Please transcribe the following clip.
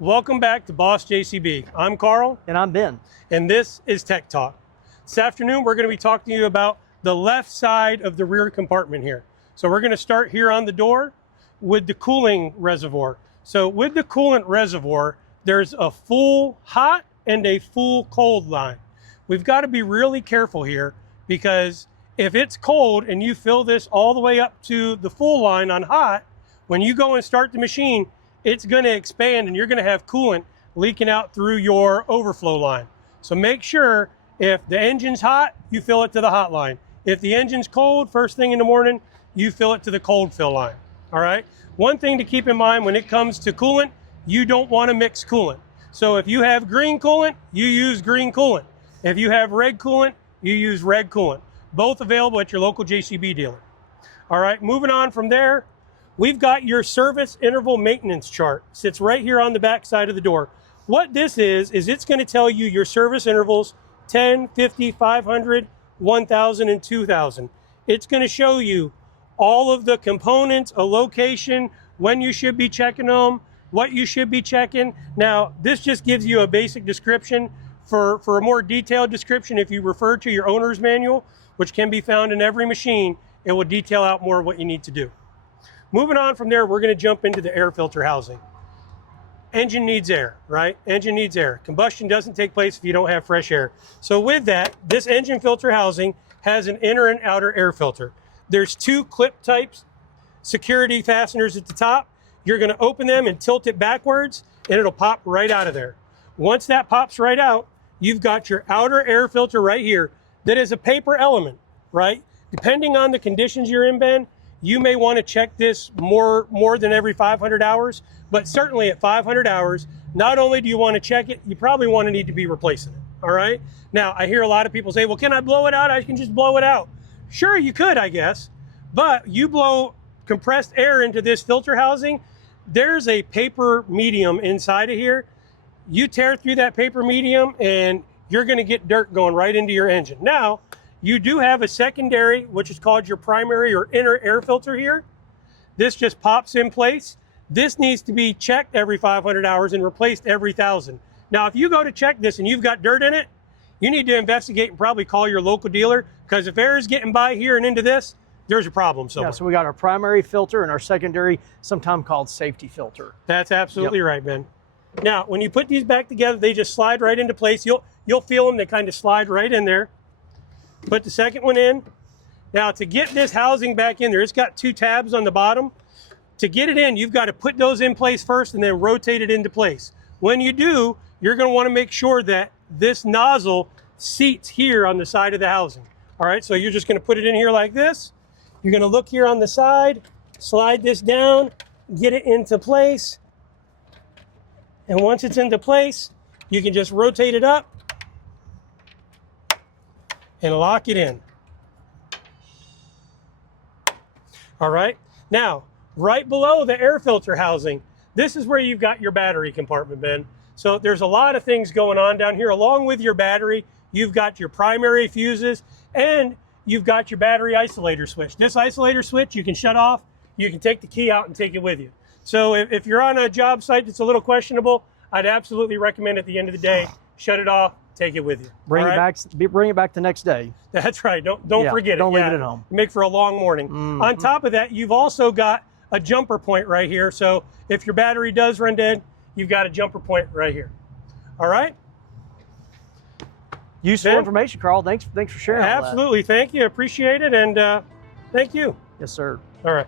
Welcome back to Boss JCB. I'm Carl. And I'm Ben. And this is Tech Talk. This afternoon, we're going to be talking to you about the left side of the rear compartment here. So we're going to start here on the door with the cooling reservoir. So with the coolant reservoir, there's a full hot and a full cold line. We've got to be really careful here because if it's cold and you fill this all the way up to the full line on hot, when you go and start the machine, it's going to expand and you're going to have coolant leaking out through your overflow line. So make sure if the engine's hot, you fill it to the hot line. If the engine's cold, first thing in the morning, you fill it to the cold fill line. All right. One thing to keep in mind when it comes to coolant, you don't want to mix coolant. So if you have green coolant, you use green coolant. If you have red coolant, you use red coolant. Both available at your local JCB dealer. All right. Moving on from there. We've got your service interval maintenance chart. Sits right here on the back side of the door. What this is it's going to tell you your service intervals 10, 50, 500, 1,000, and 2,000. It's going to show you all of the components, a location, when you should be checking them, what you should be checking. Now, this just gives you a basic description. For a more detailed description, if you refer to your owner's manual, which can be found in every machine, it will detail out more what you need to do. Moving on from there, we're going to jump into the air filter housing. Engine needs air, right? Engine needs air. Combustion doesn't take place if you don't have fresh air. So with that, this engine filter housing has an inner and outer air filter. There's two clip types, security fasteners at the top. You're going to open them and tilt it backwards, and it'll pop right out of there. Once that pops right out, you've got your outer air filter right here that is a paper element, right? Depending on the conditions you're in, Ben, you may want to check this more than every 500 hours, but certainly at 500 hours, not only do you want to check it, you probably want to need to be replacing it, all right? Now, I hear a lot of people say, well, can I blow it out? I can just blow it out. Sure, you could, I guess, but you blow compressed air into this filter housing, there's a paper medium inside of here. You tear through that paper medium and you're going to get dirt going right into your engine. Now, you do have a secondary, which is called your primary or inner air filter here. This just pops in place. This needs to be checked every 500 hours and replaced every 1,000. Now, if you go to check this and you've got dirt in it, you need to investigate and probably call your local dealer, because if air is getting by here and into this, there's a problem somewhere. Yeah, so we got our primary filter and our secondary, sometimes called safety filter. That's absolutely right, Ben. Now, when you put these back together, they just slide right into place. You'll feel them, they kind of slide right in there. Put the second one in. Now, to get this housing back in there, it's got two tabs on the bottom. To get it in, you've got to put those in place first and then rotate it into place. When you do, you're going to want to make sure that this nozzle seats here on the side of the housing. All right, so you're just going to put it in here like this. You're going to look here on the side, slide this down, get it into place. And once it's into place, you can just rotate it up and lock it in. All right, now, right below the air filter housing, this is where you've got your battery compartment, Ben. So there's a lot of things going on down here. Along with your battery, you've got your primary fuses and you've got your battery isolator switch. This isolator switch you can shut off, you can take the key out and take it with you. So if you're on a job site that's a little questionable, I'd absolutely recommend at the end of the day, shut it off, take it with you. Bring it back the next day. That's right. Don't forget it. Don't leave it at home. Make for a long morning. Mm-hmm. On top of that, you've also got a jumper point right here. So if your battery does run dead, you've got a jumper point right here. All right? Useful information, Carl. Thanks for sharing. Absolutely. Thank you. Appreciate it. And thank you. Yes, sir. All right.